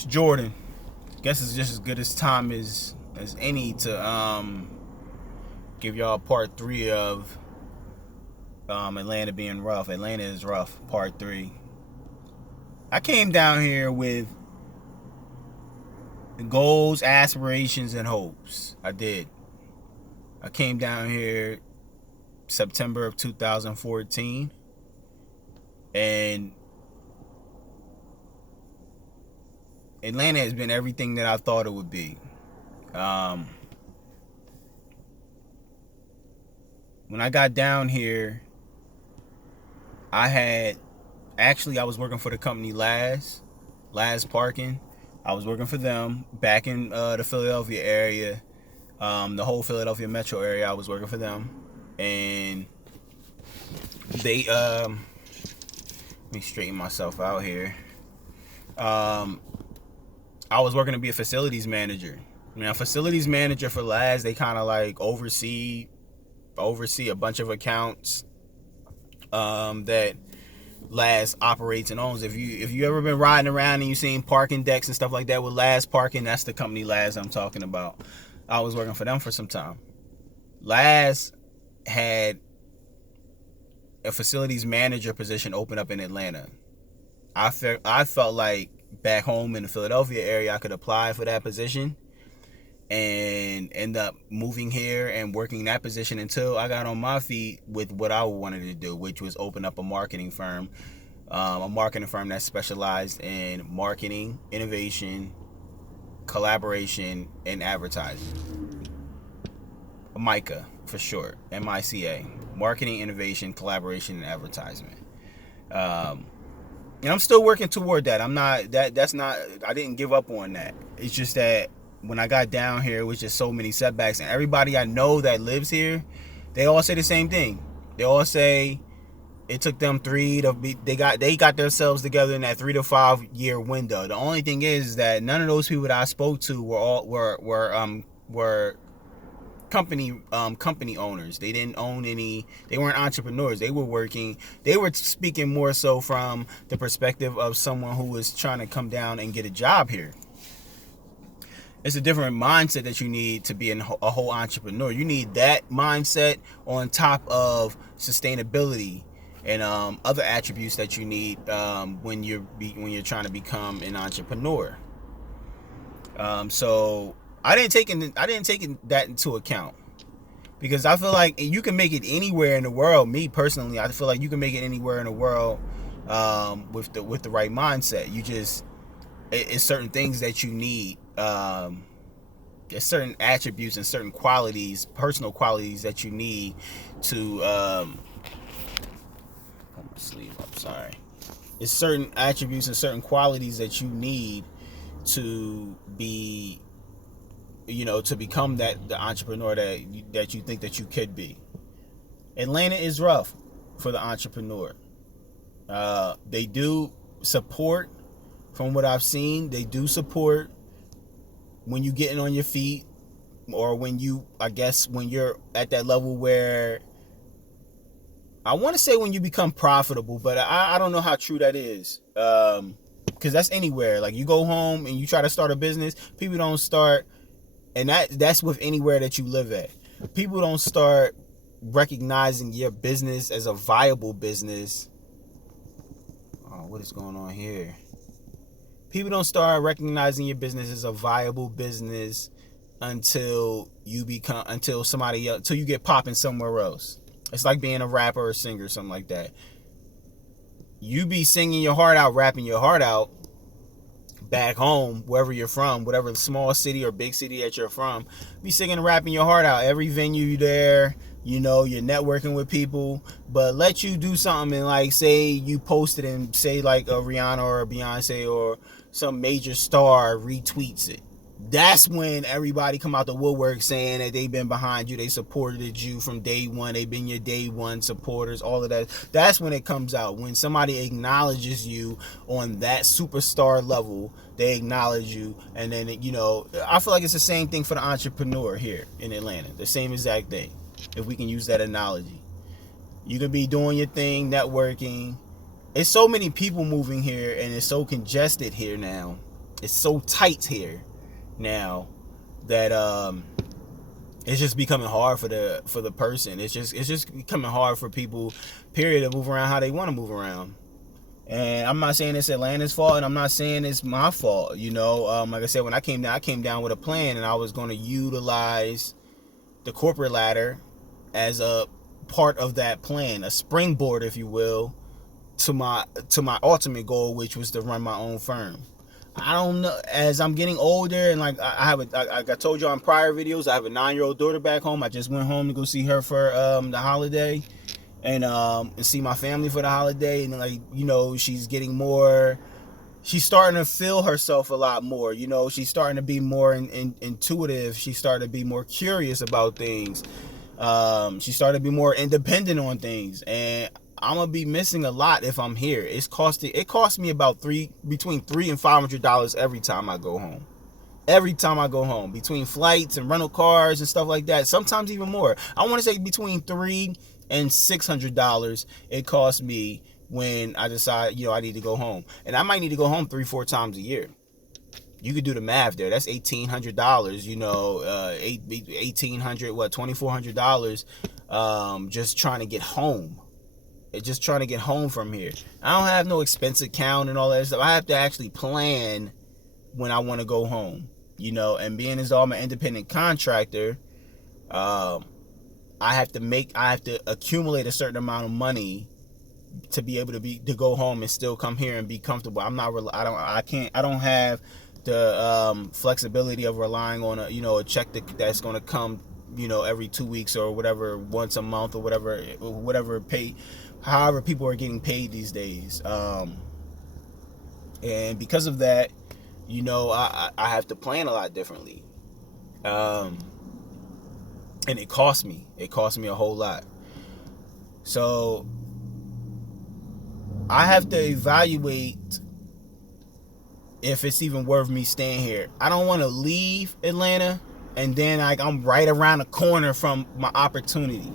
It's Jordan. Guess it's just as good as time as any to give y'all part three of Atlanta being rough. Atlanta is rough, part three. I came down here with goals, aspirations, and hopes. I did. I came down here September of 2014, and Atlanta has been everything that I thought it would be. When I got down here, I was working for the company Laz Parking. I was working for them back in the Philadelphia area, the whole Philadelphia metro area. I was working for them, and they let me straighten myself out here. I was working to be a facilities manager. A facilities manager for Laz, they kind of like oversee a bunch of accounts that Laz operates and owns. If you ever been riding around and you seen parking decks and stuff like that with Laz Parking, that's the company Laz I'm talking about. I was working for them for some time. Laz had a facilities manager position open up in Atlanta. I felt like back home in the Philadelphia area I could apply for that position and end up moving here and working that position until I got on my feet with what I wanted to do, which was open up a marketing firm that specialized in marketing, innovation, collaboration, and advertising. MICA for short, MICA, marketing, innovation, collaboration, and advertisement. And I'm still working toward that. I didn't give up on that. It's just that when I got down here, it was just so many setbacks. And everybody I know that lives here, they all say the same thing. They all say it took them they got themselves together in that 3 to 5 year window. The only thing is that none of those people that I spoke to were company owners. They didn't own any. They weren't entrepreneurs. They were speaking more so from the perspective of someone who was trying to come down and get a job here. It's a different mindset that you need to be a whole entrepreneur. You need that mindset on top of sustainability and other attributes that you need when you're trying to become an entrepreneur. So I didn't take that into account, because I feel like you can make it anywhere in the world. Me personally, I feel like you can make it anywhere in the world with the right mindset. It's certain things that you need. There's certain attributes and certain qualities, personal qualities that you need to. Put my sleeve up. Sorry. It's certain attributes and certain qualities that you need to be, to become the entrepreneur that you think that you could be. Atlanta is rough for the entrepreneur. They do support, from what I've seen, they do support when you getting on your feet, or when you're at that level where, I want to say when you become profitable, but I don't know how true that is. Because that's anywhere. Like, you go home and you try to start a business, people don't start. And that's with anywhere that you live at. People don't start recognizing your business as a viable business. Oh, what is going on here? People don't start recognizing your business as a viable business until you get popping somewhere else. It's like being a rapper or singer or something like that. You be singing your heart out, rapping your heart out back home, wherever you're from, whatever small city or big city that you're from, be singing and rapping your heart out. Every venue there, you're networking with people, but let you do something and, like, say you posted and say like a Rihanna or a Beyonce or some major star retweets it. That's when everybody come out the woodwork saying that they've been behind you, they supported you from day one, they've been your day one supporters, all of that. That's when it comes out. When somebody acknowledges you on that superstar level, they acknowledge you, and then I feel like it's the same thing for the entrepreneur here in Atlanta. The same exact thing, if we can use that analogy. You could be doing your thing, networking. It's so many people moving here, and it's so congested here now. it's so tight here now that it's just becoming hard for the person. It's just becoming hard for people, period, to move around how they want to move around. And I'm not saying it's Atlanta's fault, and I'm not saying it's my fault. Like I said, when I came down with a plan, and I was going to utilize the corporate ladder as a part of that plan, a springboard, if you will, to my ultimate goal, which was to run my own firm. I don't know. As I'm getting older, and like I told you on prior videos, I have a 9-year-old daughter back home. I just went home to go see her for the holiday, and see my family for the holiday. And like, she's getting more. She's starting to feel herself a lot more. She's starting to be more intuitive. She's starting to be more curious about things. She started to be more independent on things, and I'm gonna be missing a lot if I'm here. It costs me about between $300 and $500 every time I go home. Every time I go home, between flights and rental cars and stuff like that, sometimes even more. I want to say between $300 and $600 it costs me when I decide, I need to go home, and I might need to go home 3-4 times a year. You could do the math there. That's $1,800. $1,800, $2,400. Just trying to get home. Just trying to get home from here. I don't have no expense account and all that stuff. I have to actually plan when I want to go home. And being as though I'm an independent contractor, I have to accumulate a certain amount of money to be able to go home and still come here and be comfortable. I don't have the flexibility of relying on a check that's going to come every 2 weeks or whatever, once a month or whatever pay, however people are getting paid these days. And because of that, I have to plan a lot differently. And it cost me a whole lot. So I have to evaluate if it's even worth me staying here. I don't want to leave Atlanta and then I'm right around the corner from my opportunity.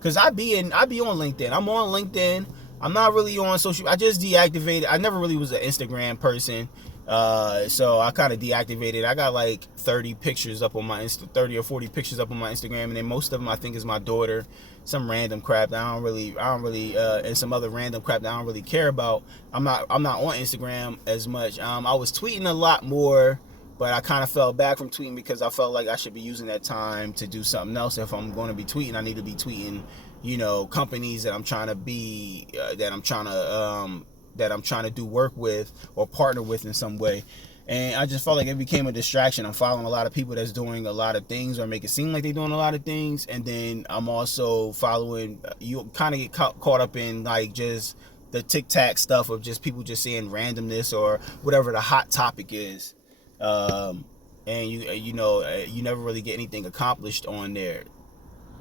Cause I be on LinkedIn. I'm on LinkedIn. I'm not really on social. I just deactivated. I never really was an Instagram person. So I kind of deactivated. I got like 30 pictures up on my 30 or 40 pictures up on my Instagram, and then most of them I think is my daughter, some random crap that I don't really, and some other random crap that I don't really care about. I'm not on Instagram as much. I was tweeting a lot more, but I kind of fell back from tweeting because I felt like I should be using that time to do something else. If I'm going to be tweeting, I need to be tweeting, companies that I'm trying to be, that I'm trying to do work with or partner with in some way. And I just felt like it became a distraction. I'm following a lot of people that's doing a lot of things or make it seem like they're doing a lot of things. And then I'm also following, you kind of get caught up in like just the tic-tac stuff of just people just saying randomness or whatever the hot topic is. And you never really get anything accomplished on there.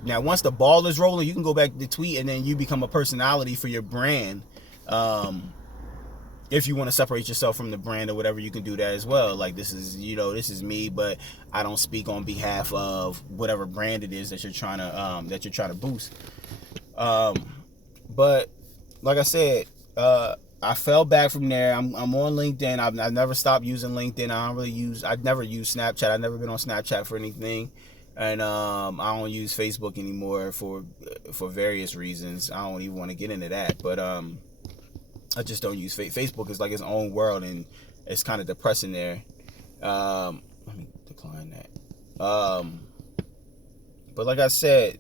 Now, once the ball is rolling, you can go back to tweet and then you become a personality for your brand. If you want to separate yourself from the brand or whatever, you can do that as well. Like, this is me, but I don't speak on behalf of whatever brand it is that you're trying to boost. But like I said, I fell back from there. I'm on LinkedIn. I've never stopped using LinkedIn. I've never used Snapchat. I've never been on Snapchat for anything. And I don't use Facebook anymore for various reasons. I don't even want to get into that. But I just don't use Facebook. Is like its own world, and it's kind of depressing there. Let me decline that. But like I said,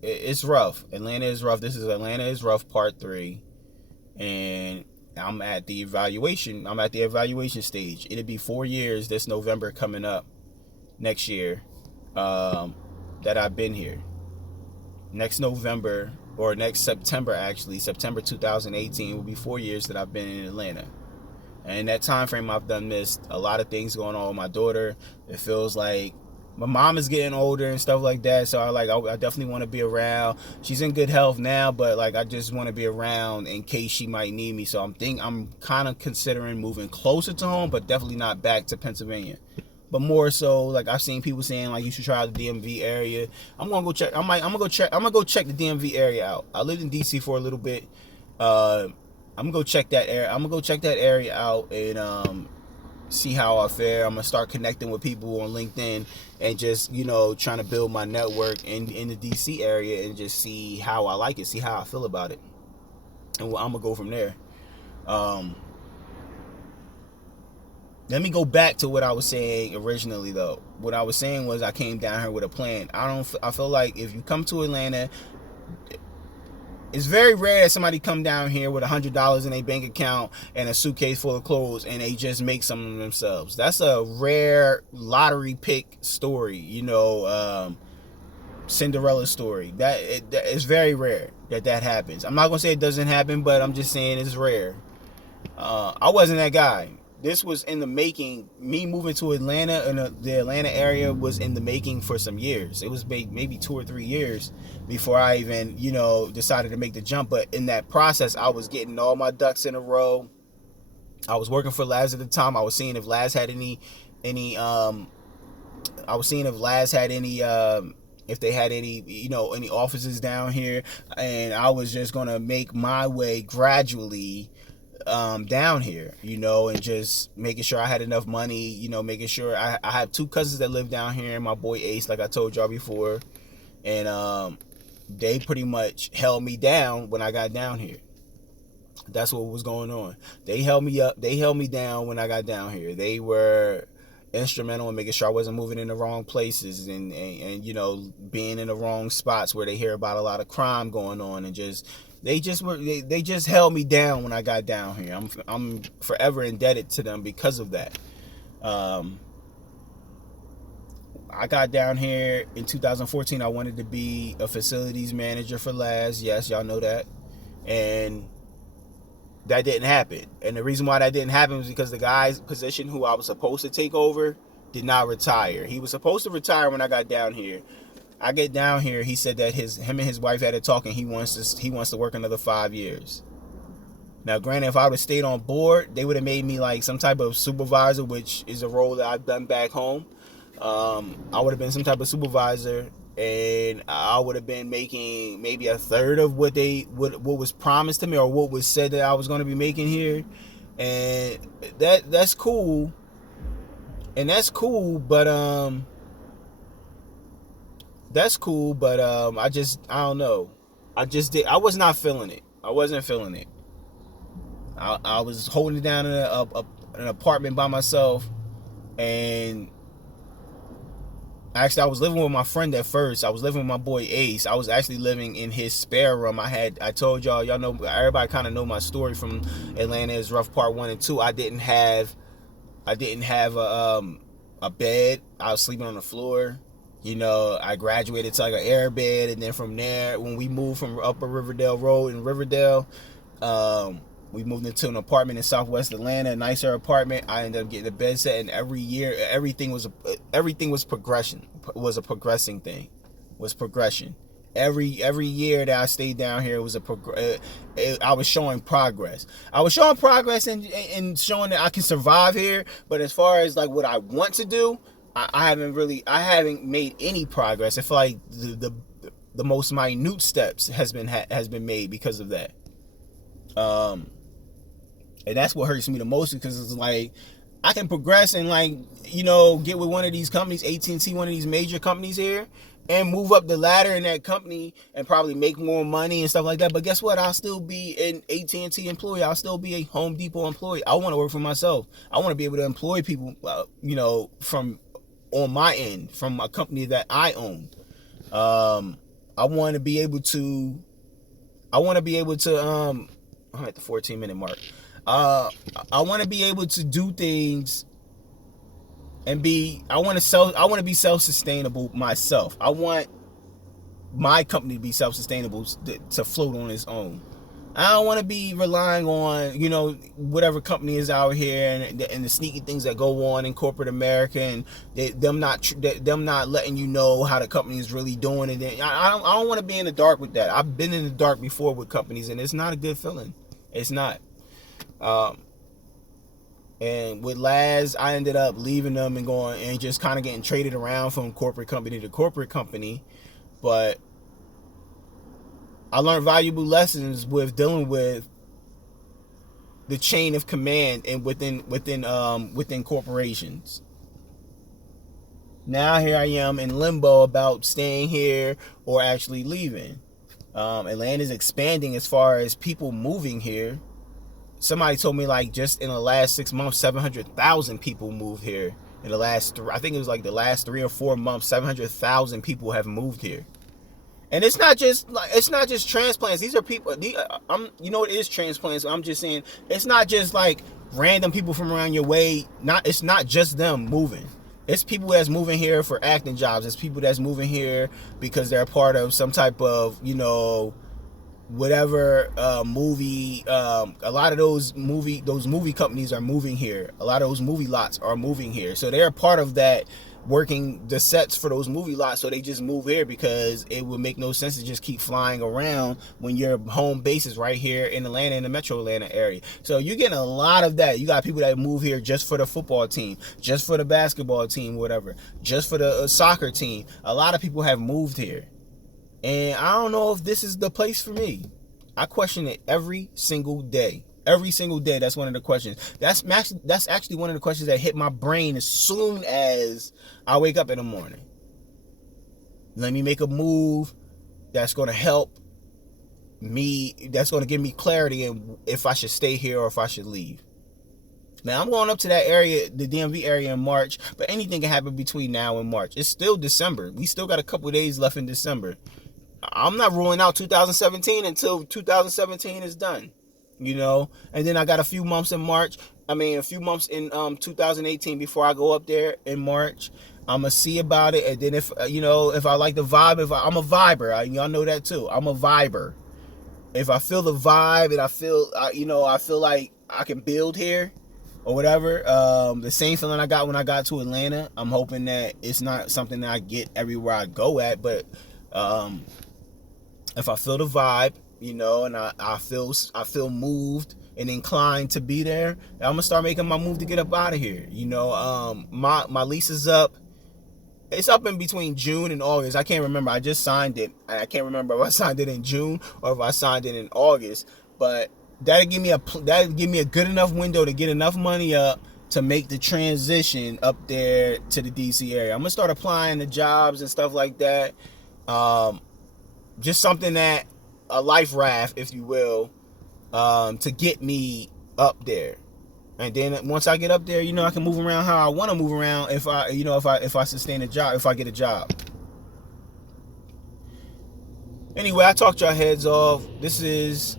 it's rough. Atlanta is rough. This is Atlanta is rough part 3, and I'm at the evaluation stage. It'll be 4 years this November coming up next year that I've been here. Next November, or next September, actually, September 2018 will be 4 years that I've been in Atlanta. And in that time frame, I've done missed a lot of things going on with my daughter. It feels like my mom is getting older and stuff like that, so I definitely want to be around. She's in good health now, but like I just want to be around in case she might need me. So I'm kind of considering moving closer to home, but definitely not back to Pennsylvania. But more so, like I've seen people saying like you should try the DMV area. I'm gonna go check. I'm gonna go check the DMV area out. I lived in DC for a little bit. I'm gonna go check that area. I'm gonna go check that area out and see how I fare. I'm gonna start connecting with people on LinkedIn and just, you know, trying to build my network in the DC area and just see how I like it, see how I feel about it, and I'm gonna go from there. Um, Let me go back to what I was saying originally, though. What I was saying was I came down here with a plan. I feel like if you come to Atlanta, it's very rare that somebody come down here with $100 in a bank account and a suitcase full of clothes and they just make something of themselves. That's a rare lottery pick story, you know, Cinderella story. That it's very rare that happens. I'm not gonna say it doesn't happen, but I'm just saying it's rare. I wasn't that guy. This was in the making. Me moving to Atlanta and the Atlanta area was in the making for some years. It was maybe 2 or 3 years before I even, you know, decided to make the jump. But in that process, I was getting all my ducks in a row. I was working for Laz at the time. I was seeing if Laz had any I was seeing if Laz had any if they had any, you know, any offices down here, and I was just gonna make my way gradually down here, you know, and just making sure I had enough money, you know, making sure I have 2 cousins that live down here, and my boy Ace, like I told y'all before, and they pretty much held me down when I got down here. That's what was going on. They held me up, they held me down when I got down here. They were instrumental in making sure I wasn't moving in the wrong places and you know, being in the wrong spots where they hear about a lot of crime going on, and just they just held me down when I got down here. I'm forever indebted to them because of that. I got down here in 2014. I wanted to be a facilities manager for Laz. Yes, y'all know that. And that didn't happen. And the reason why that didn't happen was because the guy's position who I was supposed to take over did not retire. He was supposed to retire when I got down here. I get down here, he said that him and his wife had a talk, and he wants to work another 5 years. Now, granted, if I would have stayed on board, they would have made me like some type of supervisor, which is a role that I've done back home. I would have been some type of supervisor, and I would have been making maybe a third of what was promised to me, or what was said that I was going to be making here. And that's cool. And that's cool, but I don't know. I was not feeling it. I wasn't feeling it. I was holding it down in an apartment by myself, and actually I was living with my friend at first. I was living with my boy Ace. I was actually living in his spare room. I told y'all know, everybody kind of know my story from Atlanta is rough part 1 and 2. I didn't have a bed. I was sleeping on the floor. You know, I graduated to like an air bed, and then from there, when we moved from Upper Riverdale Road in Riverdale, we moved into an apartment in Southwest Atlanta, a nicer apartment. I ended up getting a bed set, and every year, everything was progression. Was a progressing thing. Was progression. Every year that I stayed down here, it was I was showing progress. I was showing progress and showing that I can survive here. But as far as like what I want to do, I haven't made any progress. I feel like the most minute steps has been made because of that. And that's what hurts me the most, because it's like I can progress and, like, you know, get with one of these companies, AT&T, one of these major companies here, and move up the ladder in that company and probably make more money and stuff like that. But guess what? I'll still be an AT&T employee. I'll still be a Home Depot employee. I want to work for myself. I want to be able to employ people, you know, from on my end, from a company that I own. I want to be able to. I'm at the 14-minute mark. I want to be able to do things and I want to be self-sustainable myself. I want my company to be self-sustainable, to float on its own. I don't want to be relying on, you know, whatever company is out here and the sneaky things that go on in corporate America, and them not letting you know how the company is really doing it. I don't want to be in the dark with that. I've been in the dark before with companies, and it's not a good feeling. It's not. And with Laz, I ended up leaving them and going and just kind of getting traded around from corporate company to corporate company. But I learned valuable lessons with dealing with the chain of command and within corporations. Now here I am in limbo about staying here or actually leaving. Atlanta is expanding as far as people moving here. Somebody told me like just in the last 6 months, 700,000 people moved here. In the last, I think it was like the last 3 or 4 months, 700,000 people have moved here. And it's not just transplants. These are people. You know, it is transplants. I'm just saying it's not just like random people from around your way. It's not just them moving. It's people that's moving here for acting jobs. It's people that's moving here because they're a part of some type of, whatever movie. A lot of those movie companies are moving here. A lot of those movie lots are moving here. So they're a part of that, working the sets for those movie lots. So they just move here because it would make no sense to just keep flying around when your home base is right here in Atlanta, in the metro Atlanta area. So you're getting a lot of that. You got people that move here just for the football team, just for the basketball team, whatever, just for the soccer team. A lot of people have moved here. And I don't know if this is the place for me. I question it every single day. Every single day, that's one of the questions. That's actually one of the questions that hit my brain as soon as I wake up in the morning. Let me make a move that's going to help me, that's going to give me clarity in if I should stay here or if I should leave. Now, I'm going up to that area, the DMV area, in March, but anything can happen between now and March. It's still December. We still got a couple days left in December. I'm not ruling out 2017 until 2017 is done. And then I got a few months in 2018 before I go up there in March. I'm gonna see about it, and then if I like the vibe, I'm a viber, y'all know that too. I'm a viber. If I feel the vibe and I feel like I can build here or whatever, the same feeling I got when I got to Atlanta. I'm hoping that it's not something that I get everywhere I go at, but if I feel the vibe, and I feel moved and inclined to be there, I'm gonna start making my move to get up out of here. My lease is up. It's up in between June and August. I can't remember. I just signed it. I can't remember if I signed it in June or if I signed it in August. But that'll give me a good enough window to get enough money up to make the transition up there to the DC area. I'm gonna start applying to jobs and stuff like that. Just something that, a life raft, if you will, to get me up there. And then once I get up there, I can move around how I want to move around if I sustain a job, if I get a job. Anyway, I talked y'all heads off. This is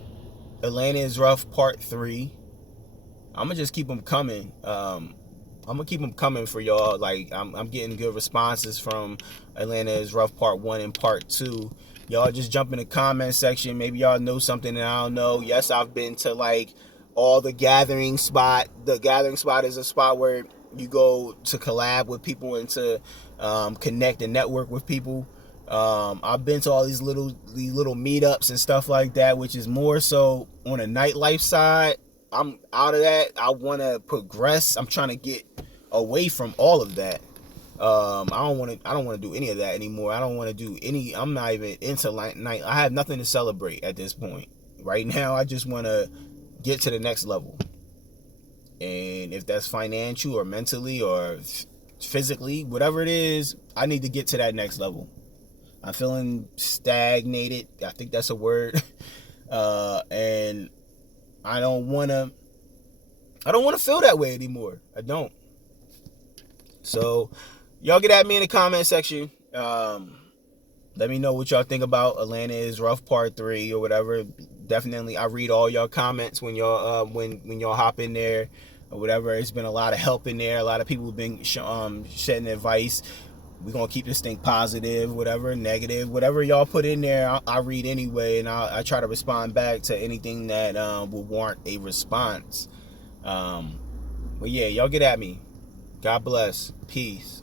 Atlanta is Rough Part 3. I'm gonna just keep them coming. I'm gonna keep them coming for y'all. Like I'm getting good responses from Atlanta is Rough Part 1 and Part 2. Y'all just jump in the comment section. Maybe y'all know something that I don't know. Yes, I've been to like all the gathering spot. The gathering spot is a spot where you go to collab with people and to connect and network with people. I've been to all these little meetups and stuff like that, which is more so on a nightlife side. I'm out of that. I want to progress. I'm trying to get away from all of that. I don't want to do any of that anymore. I don't want to do any. I'm not even into night. I have nothing to celebrate at this point. Right now, I just want to get to the next level. And if that's financial or mentally or physically, whatever it is, I need to get to that next level. I'm feeling stagnated. I think that's a word. And I don't want to feel that way anymore. I don't. So y'all get at me in the comment section. Let me know what y'all think about Atlanta is Rough Part 3 or whatever. Definitely, I read all y'all comments when y'all when y'all hop in there or whatever. It's been a lot of help in there. A lot of people have been shedding advice. We're gonna keep this thing positive, whatever, negative, whatever y'all put in there. I read anyway, and I try to respond back to anything that will warrant a response. But yeah, y'all get at me. God bless. Peace.